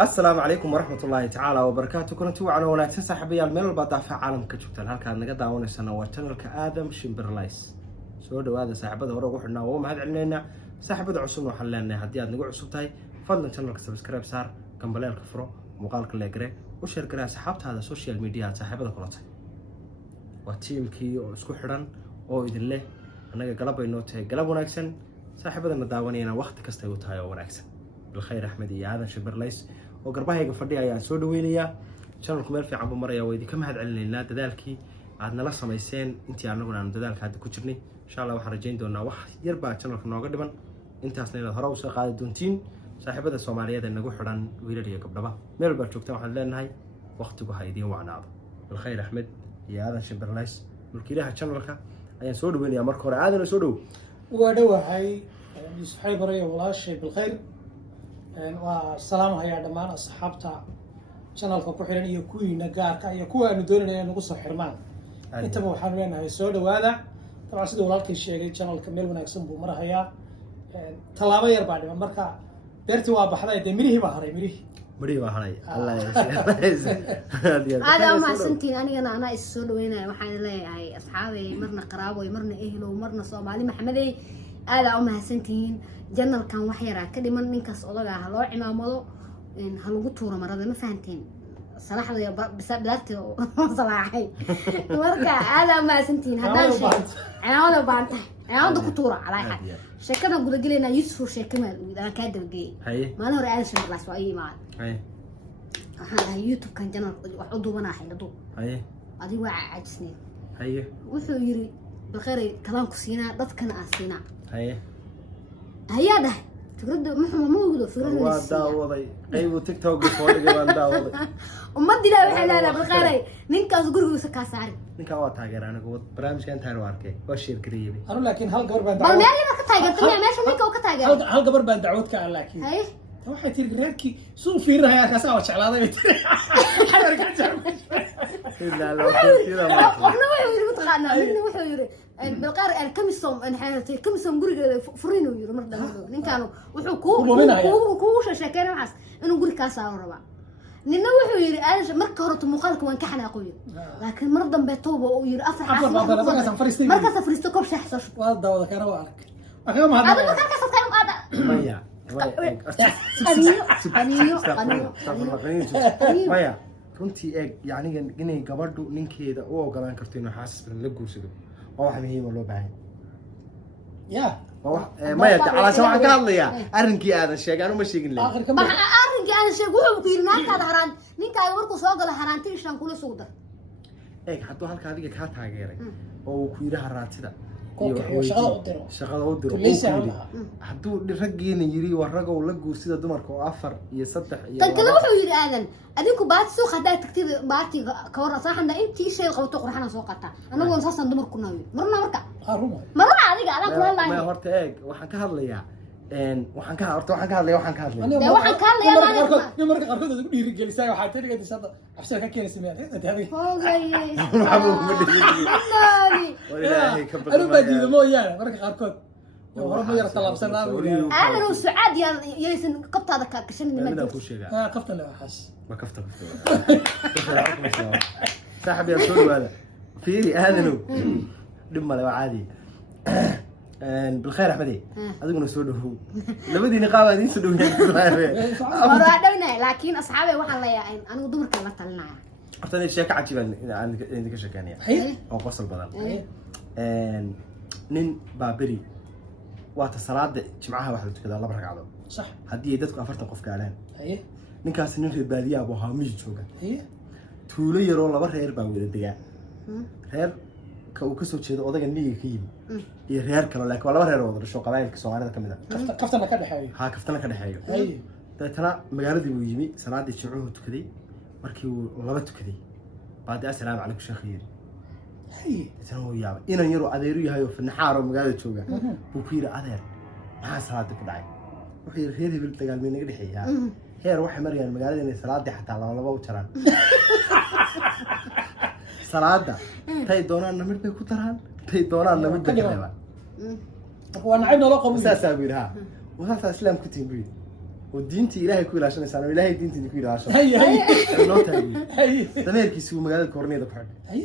السلام عليكم ورحمة الله تعالى وبركاته. كنتوا وعنا وناكسن صاحبي الميل البضافة عالم كجبتان هالكا نقا داون السنة channel كآدم شمبرلايس سو هذا صاحبه هore وحنا وهو mahad celinayna صاحبada cusub waxaan leenahay hadii aad nagu cusub tahay fadlan channelka subscribe saar gambaleelka furo muuqaalka la gare u share garaa asxaabtaada social media saaxiibada kulantay waa teamkii oo isku xiran oo idin leh anaga galab ay noo tahay galab wanaagsan saaxiibadana daawanayna waqti kasta ay u tahay oo wanaagsan بالخير أحمد يا هذا شبرلايس وقربها يقفدي يا سود وينيا شان الكمال في عبو مريا ويدي كم هاد علنا دذلكي عندنا لصة ميسين أنتي عنا عن دذلك هاد كوتشرني إن شاء الله وحرجين دونا وح يربع شان الكم ناقدما أنت أصلا الهراوس قاعد دونتين صاحب هذا الصومالية ده نجوح ران ويرجع قبلها ميل برشوكتا وحلنا هاي وقتك هايدي وعناض بالخير أحمد يا هذا شبرلايس والكلاه شان الكا أي سود وينيا مركور عادل سودو وقالوا هاي يصحي بريا والله شيء بالخير والسلام هيا دمان أصحابتا channelka ku xiran iyo kuwiina gaarka iyo kuwa aanu doonayna nagu soo xirmaan intaba waxaan leenahay soo dhawaada tabcan sida walaalkay sheegay channelka meel wanaagsan buu marahayaa talaabo yar baa dhiman marka beerti waa baxday de mirihii baa haray mirihii baa haray Allah aad ma santiin anigana ana is soo dhaweynaa waxaan leeyahay asxaabay marna qaraabo marna ehlo marna Soomaali maxamedey aad ma santiin channelkan wax yar ka dhiman ninkaas odaga ah loo cimaamado in halagu tuuro marada ma fahanteen salaxda ya bisadlaarta salaaxay marka aada ma santiin hadaan shay aawada baanta aawada ku tuuro calaaxa sheekada guda galina Yusuf sheekada aan ka dalgay maalin hore aan shan class waa iimaan waxaan YouTube kan channel wax u duubanahay ladu adi waa caajisnay wuxuu yiri baqaray kalaan ku siinaa dadkana aan siinaa هيا فكرة محمد موجودة فكرة داوضي أيوة تيك توك فوق جوان داوضي وما أدري لا وحنا لا بالخير نينك أزقر وسكا سعر نينك أوقات هاجر أنا قلت برامج كان تهروارك وشير قريبي أنا لكن هل قبر بند بل ما لي ما كتاجر طلع ماشي نينك وكتاجر هل قبر بند دعوتك على لكن هاي waxay tii reerkii suu fiirinayaa kaasa waa jeclaaday waxna way yiri mutaqaana midna wuxuu yiri bilqaar aan kamisom aan xaartay kamisom gurigeeda furiin uu yiri mar dhammaado ninkaanu wuxuu ku sheekeena waxaas inuu guri ka saaro raba ninna wuxuu yiri aad marka hore muuqaalka waan ka xanaaqoy laakiin mar dambe tooba uu yiri afar xaas marka safristo koob shax soo waa daawada kana waa arag waxa ma hadda aad marka saftaan aad maya maya runtii eeg yani inay gabadhu ninkeeda u ogolaan karto inuu xaasas badan la guursado waa wax muhiim loo baahan maya calaasha waxaan ka hadlayaa arrinkii aadan sheegay anu ma sheegin arrinkii aadan sheeg wuxuu ku yiri naagtaada haraan ninkaaga markuu soo galo haraanti ishaan kula soo dar eeg hadduu halka adiga kaa taageeray oo uu ku yiri haraantida shaqada u diro hadduu raggiina yiri waragow la guursida dumarka oo 4 iyo 3 iyo tan kale wuxuu yiri aadan adinku baad suuq hadaa tagtid baati ka war saxna intii shay qabto qurxana soo qata anagu saasan dumarku naawi marka marna adiga adan kula lahayn ma horta eeg waxaan ka hadlayaa waxaan ka hadlayaa waxaan ka hadlayaa marka qarkood ugu dhiiri gelisay waxa tiriga disada afsar ka keenay sameeyay أنا بدي مويا مرك قاركود ورب يرى طلب سنة أنا وسعاد يلسن قبط هذا كشن من المدرسة قبط أنا حاس ما كفت صاحب يا سولو هذا في هذا له لما لو عادي بالخير أحمدي هذا يقولون سولو لبدي نقابة دي سولو ورادنا لكن أصحابي وحنا لا يعني أنا ودمر كلمة لنا أعطاني شيء عجيب عندك شكانية أو قصر بدل نين بابري وقت الصلاة جمعها واحدة كذا الله بركة عظيم صح هدي يدك أفرت قف كعلان نين كاس نين في البادية أبوها ميج شوكا تولي يرون الله برا يربا ويد الدجاج هير كوكسو تشيد أوضاع النية كيم يرهير كلا لك ولا برا يرون الشو قبائل كسوارة كمدا كفتنا كده حاجة كفتنا كده حاجة ترى مجالدي ويجي صلاة يشرعوه تكذي markii uu laba tukaday baad asalaam calaykum sheekhiir tan uu yaab inaan yaro adeeru yahay oo fanaxaaro magaalada jooga buu ku yiri adeer maxaa salaada ku dhacay wuxuu yiri reer hebel dagaalmay naga dhixeeyaa heer waxay marayaan magaalada inay salaada xataa laba u jaraan salaada tay doonaan namid bay ku taraan tay doonaan namid bay ka reebaan waa nacayb noo qabo saasaa buu yiri ha waxa islaam ku tiimbi ودينتي إلهي كل عشان إنسان إلهي دينتي كل عشان هي نو تاني هي دمير كيسو مقالة كورنية بحد هي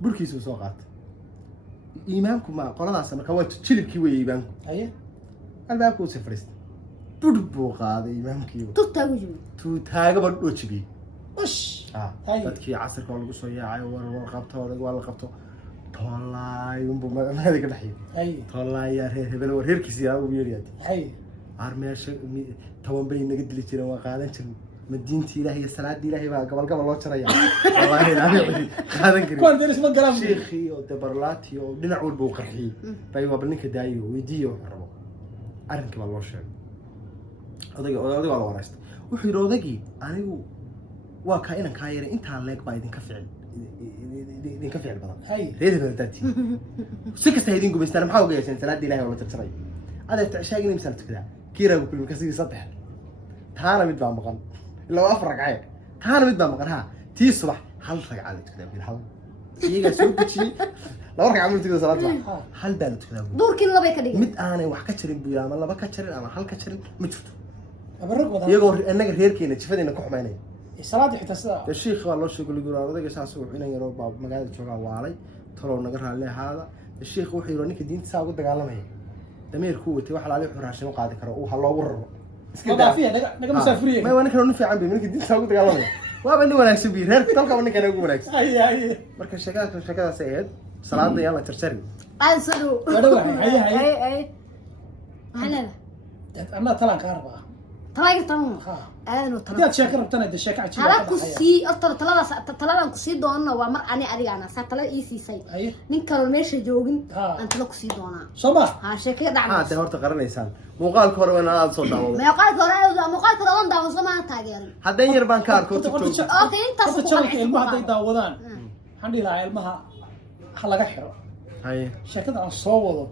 بول كيسو سوقات إيمانكم ما قلنا عسى مركوات تشيل كيوي إيمانكم هي الباكو سفرست بدبو قاضي إيمانكم tuftaa ugu jiro تو تاجا بدو تشبي وش هاي dadkii casarka oo lagu soo yaacay war qabto waa la qabto toolay umbu magaalada ka dhaxay هي toolay ya hebel war heerkiisa yaa ugu yeeriyay هي armeesha toban bay naga dili jireen waa qaadan jirin madiintii ilaahay iyo salaadii ilaahay baa gabal loo jaraya wallahi ilaahay qaadan jirin كون درس ما قرام sheekhi oo dabarlaati oo dhinac walba uu qarxiyay bay waa ninka daayo weydiiyo wuxuu rabo arrinkii baa loo sheegay odayga waa la waraystay wuxuu yiri odaygi anigu waa ka inaan ka yaray intaan leeg baa idinka ficil badan هي reer dadati si kasta idin gubaystaan maxaa uga yeeshaan salaadii ilaahay oo la tartaray adeer taashaagin imsal tukada kiiraagu kulmi ka sidii saddex taana mid baa maqan ilaa afar ragcay taana mid baa maqan ha tii subax hal ragcay tukada bir hal iyaga soo bixi laba ragcay mid tukada salaad hal baa tukada duurkii labay ka dhigay mid aanay wax ka jirin buu ama laba ka jirin ama hal ka jirin ma jirto أبرك وضع iyagoo annaga reerkeena jifadeena ku xumaynay الصلاة حتى الصلاة الشيخ والله شغل يقول odayga saas uu inay yaro baab magaalada jooga waalay talo naga raali ahaada الشيخ wuxuu yiri ninka diinta saa ugu dagaalamay dameerku watay wax laali xuraashin u qaadi karo oo hal loogu raro وضع فيها نجا مسافرين ma waa ninka uu fiican bay ninka diinta saa ugu dagaalamay waaba nin wanaagsan bi reer dalka ninka ugu wanaagsan هي هي marka shaqadaas ahayd salaada yalla tirtiri aad soo ay maxaa أنا طلع كهرباء talaga tan ها aadno هذا شاكر بتنا ده شاكر عجيب hala ku sii orta taladan ku sii doona waa mar ani adigaana sa talada ii siisay أيه nin kale meesha joogin Ha. aan tala ku sii doonaa صباح ha sheekay ha dhacday de horta qaranaysaan muuqaalka hore waan aad soo daawado muuqaalka hore daawan soo ma taageerin haddeen yar baan ka arko tiktok okay intaas هذا شغل المها ده داودان عندي لا المها حلا جحر hay شاكر عن صوّده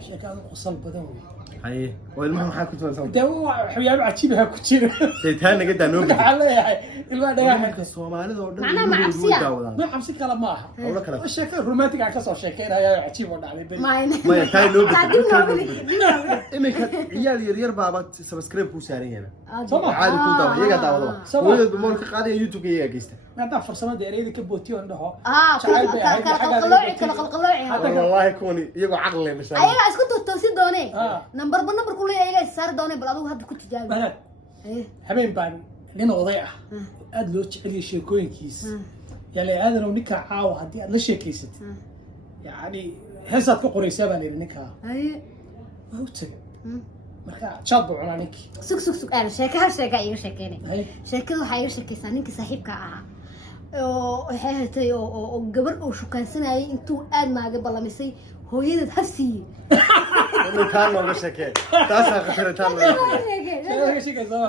شاكر وصل بدوي hay oo ilmaha maxaa ku tuusan ده هو حبيب عجيبها كتير deetaan naga daanoo عليه المها ده marka Soomaalida oo dhan macnaha macabsiya. daawadaan ما حمسك كلام معها hawlo kala الشاكر رومانتيك على كسر شاكر هاي عجيب ولا عليه maya taa loo Taadim loo bedelo iminka ciyaal yar yar baaba subscribe ku saaran yahay صباح caadi ku daawa iyaga daawada Sabah. weliba moolka qaadaya youtube iyaga geysta ما تعرف فرصة دي أريد كبوتي عنده wallahi kuwani iyagoo caqli leh masha ayaga isku toosi doonee Ah. number ku leeyahay ayaga saar doonee bal adigu hadda ku tijaabi بهاد habeen baan nin oday ah aad loo jecel yahay sheekooyinkiisa yalla aadan oo ninka caawa haddii aad la sheekaysat yani heesaad ka qoraysaa baa layidhi ninka waa u tagay marka jaad buu cunaa ninkii sug aan sheeka iga sheekeynay hay sheekada waxaa iga sheekaysaa ninkii saaxiibka ahaa oo waxay hatay oo gabar uu shukaansanayay intuu aad maaga ballamisay hooyadeed hafsiiyey Allah taan looga sheekay taasa qasaritaan sheekada sheekada soo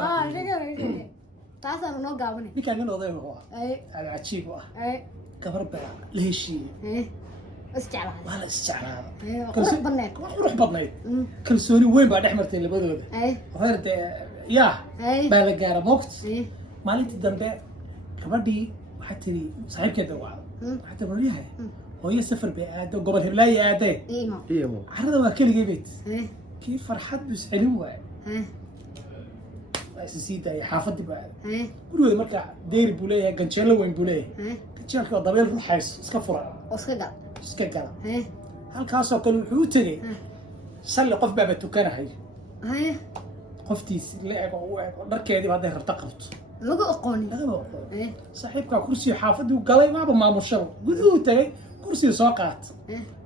taasaan noo gaabanay ninkaan nin oday oo aad cajiib u ah gabar baa la heshiiyey isjeclahay waa la isjeclaaday qurux badneed qurux badnayd kalsooni weyn baa dhex martay labadooda reer dee yaa baa la gaara moogta maalintii dambe gabadhii waxaa tiri saaxiibkeeda wacda waxaa tiri waryahay hooyo safar bay aado gobol hiblaayi aadee iyamo carrada waa keligay bayt kii farxad buu iscelin waaye waa isi sii daayay xaafadii baa aaday gurigooda marka deeri buu leeyahay ganjeelo weyn buu leeyahay ganjeelka oo dabeel ruxayso iska furan iska gala halkaasoo kale wuxuu u tegey salli qof baaba tukanahay qoftiis la ego u ego dharkeediiba hadday rabto qabto lagu aqoonin lagama aqoon saaxiibkaa kursiga xaafadii galay waaba maamushada guduhu tagay kursiga soo qaata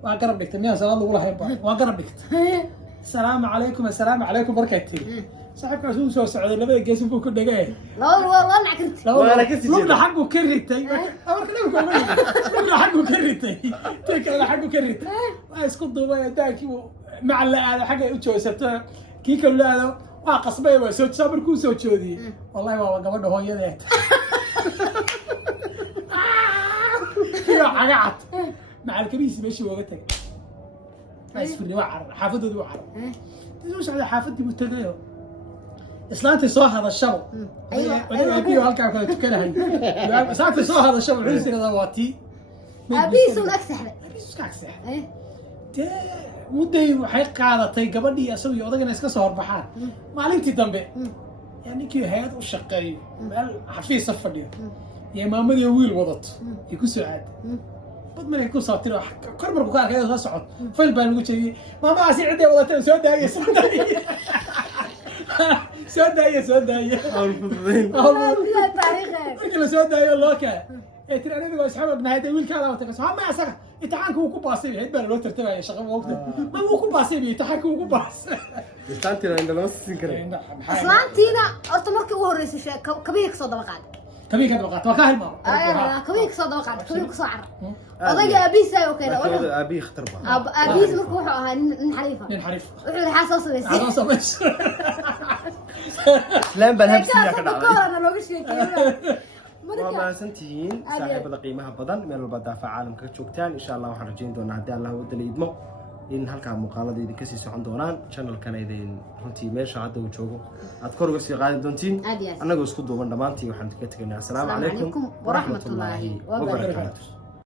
waa garab dhigtay miyaan salaad lagu lahayn ba waa garab dhigtay assalaamu calaykum markay tiri saaxiibkaas uu soo socday labada gees buu ku dhagay waa nacarti lugna xaggu ka ritay lugna xaggu ka ritay tii kalena xaggu ka ritay waa isku duubay adaankii macal la aado xaggay u joogsato kii kale la aado waa qasbay waa soo saa markuu soo joodiyey wallahi waa gabadha hooyadeed iyo cagacad macal kabiisi meeshii uga tagay waa isfirni waa carar xaafadoodii waa carar soo socday xaafadii buu tagayo islaantii soo hadashaba abiyo halkaa kale tukanahay islaantii soo hadashaba wuxuu isiradaa waa tii aabihiisuun ag sexday aabihiisu ka ag sexday dee mudday waxay qaadatay gabadhii isagu iyo odagana iska soo horbaxaan maalintii dambe يعني كي هاد وشقي مال حفيظ فدي يا مامدي ويل وضت يكون سعاد بد ما يكون صوتي كرمر بكار كذا صعد فين بان لو جي ماما اسي عندي وضت سو داي سو داي لا تاريخ كل سو داي الله كا ترى انا اصحاب ابن هذا ويل كذا وتكس ما اسا امتحانك وكو باسي هيد بان لو ترتبع شغل وقت ما هو كو باسي امتحانك وكو باس istaantina inda lama siin karin islaantiina horta markii ugu horeysay kabiga kasoo daba qaaday كبير كده بقى توكل ماما kabiga kasoo daba qaaday kabiga kasoo carar odayga aabihiisa oo kale markii aabihi khatar baa aabihiisa markuu wuxuu ahaa nin xariifa ننحرف wuxuu dhaxaa soo sameysay هذا صبش laan baan habsiya ka dhacday korana looga sheekeeyay waa mahadsantihiin saaxiibada qiimaha badan meel walba daafaca caalamka ka joogtaan insha Allah waxaan rajayn doonaa haddii Allah u daliidmo in halka muuqaalada idin kasii socon doonaan channelkana idin runtii meesha hadda uu joogo aad kor uga sii qaadi doontiin anagoo isku duuban dhamaantii waxaan ka tegaynaa assalaamu calaykum waraxmatullaahi wabarakaatuh